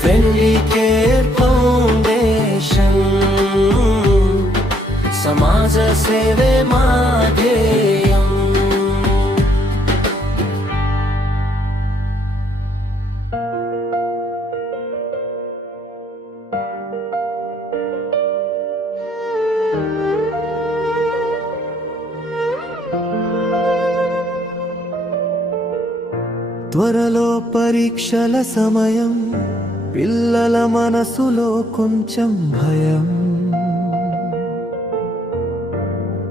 Friendly care foundation, సమాజ సేవే మా ధ్యేయం. త్వరలో పరీక్షల సమయం, పిల్లల మనసులో కొంచెం భయం.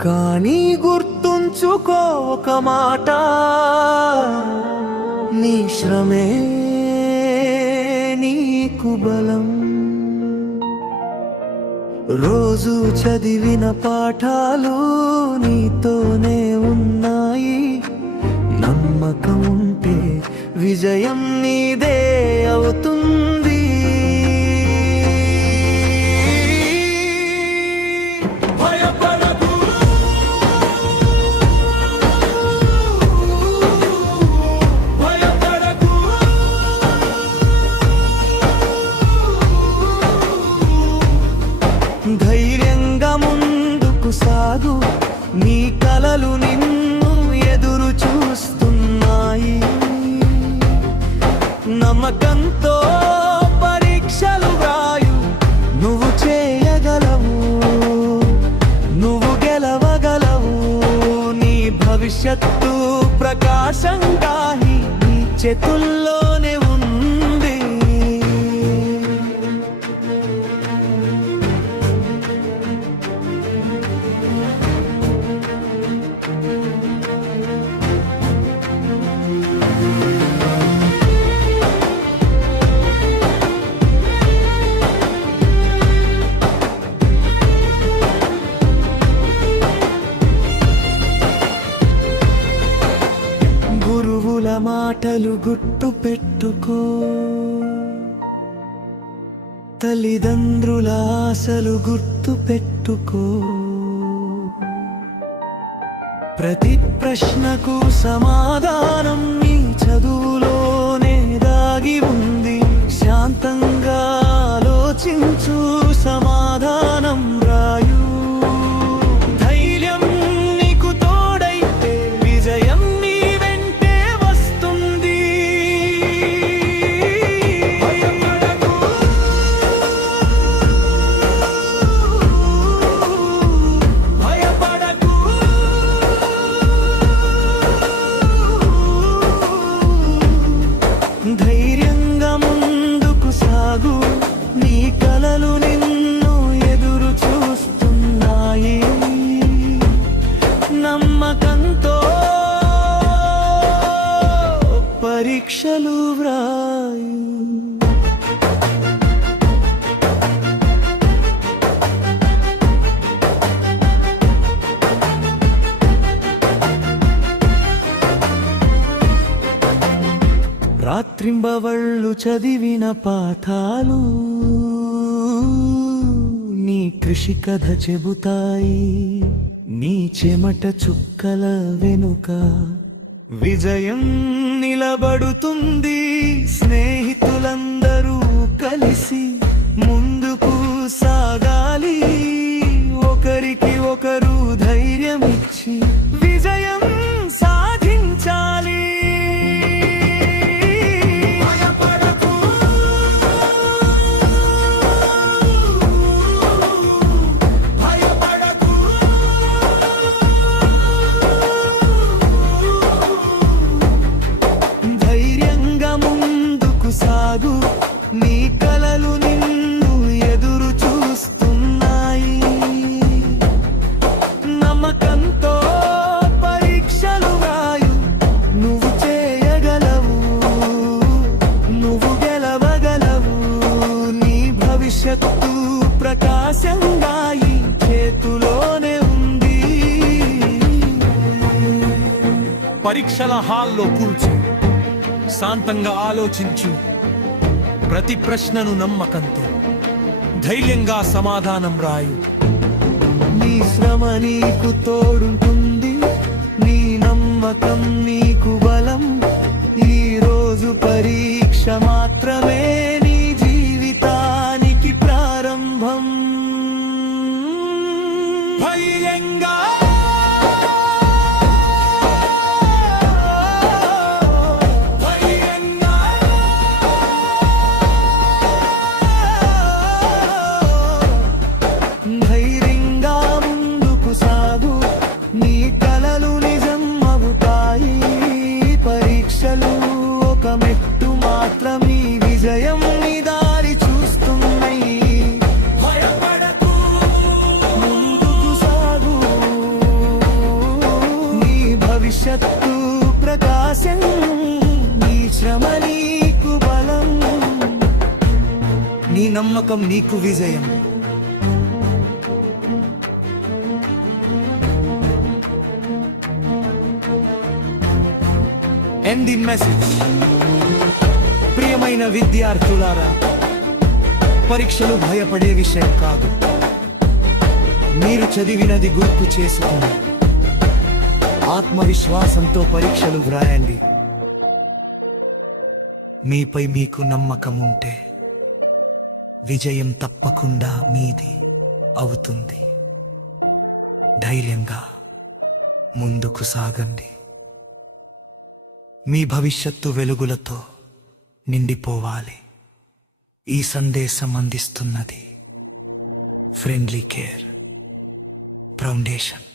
కానీ గుర్తుంచుకో ఒక మాట, నీ శ్రమే నీకు బలం. రోజు చదివిన పాఠాలు నీతోనే ఉన్నాయి. నమ్మకం ఉంటే విజయం నీదే అవుతుంది. ధైర్యంగా ముందుకు సాగు, నీ కలలు నిన్ను ఎదురు చూస్తున్నాయి. నమ్మకంతో పరీక్షలు వ్రాయు, నువ్వు చేయగలవు, నువ్వు గెలవగలవు. నీ భవిష్యత్తు ప్రకాశంగా నీ చేతుల్లోనే ఉంది. గురువుల మాటలు గుర్తు పెట్టుకో, తల్లిదండ్రుల ఆశలు గుర్తు పెట్టుకో. ప్రతి ప్రశ్నకు సమాధానం నీ చదువులోనే దాగి ఉంది. శాంతంగా ఆలోచించు, సమాధానం రాయు. ధైర్యం నీకు తోడైతే విజయం నీ వెంటే వస్తుంది. భయపడకు, భయపడకు. ధైర్యంగా ముందుకు సాగు, నీ కలలు నిన్ను ఎదురు చూస్తున్నాయి. నమ్మకంతో పరీక్షలు వ్రాయు. రాత్రింబవళ్ళు చదివిన పాఠాలు నీ కృషి కథ చెబుతాయి. నీ చెమట చుక్కల వెనుక విజయం నిలబడుతుంది. స్నేహితులందరూ కలిసి ముందుకు సాగాలి. ఒకరికి ఒకరు ధైర్యమిచ్చి విజయం సాధించాలి. సాగు, నీ కలలు నిన్ను ఎదురు చూస్తున్నాయి. నమ్మకంతో పరీక్షలు వ్రాయు, నువ్వు చేయగలవు, నువ్వు గెలవగలవు. నీ భవిష్యత్తు ప్రకాశంగా ఈ చేతులోనే ఉంది. పరీక్షల హాల్లో కూర్చో, శాంతంగా ఆలోచించు. ప్రతి ప్రశ్నను నమ్మకంతో ధైర్యంగా సమాధానం రాయు. నీ శ్రమ నీకు తోడుంటుంది, నీ నమ్మకం నీకు బలం. ఈ రోజు పరీక్ష మాత్రమే నీ జీవితం. నమ్మకం నీకు విజయం. End the message. ప్రియమైన విద్యార్థులారా, పరీక్షలు భయపడే విషయం కాదు. మీరు చదివినది గుర్తు చేసుకుని ఆత్మవిశ్వాసంతో పరీక్షలు వ్రాయండి. మీపై మీకు నమ్మకం ఉంటే విజయం తప్పకుండా మీది అవుతుంది. ధైర్యంగా ముందుకు సాగండి. మీ భవిష్యత్తు వెలుగులతో నిండిపోవాలి. ఈ సందేశం అందిస్తున్నది ఫ్రెండ్లీ కేర్ ఫౌండేషన్.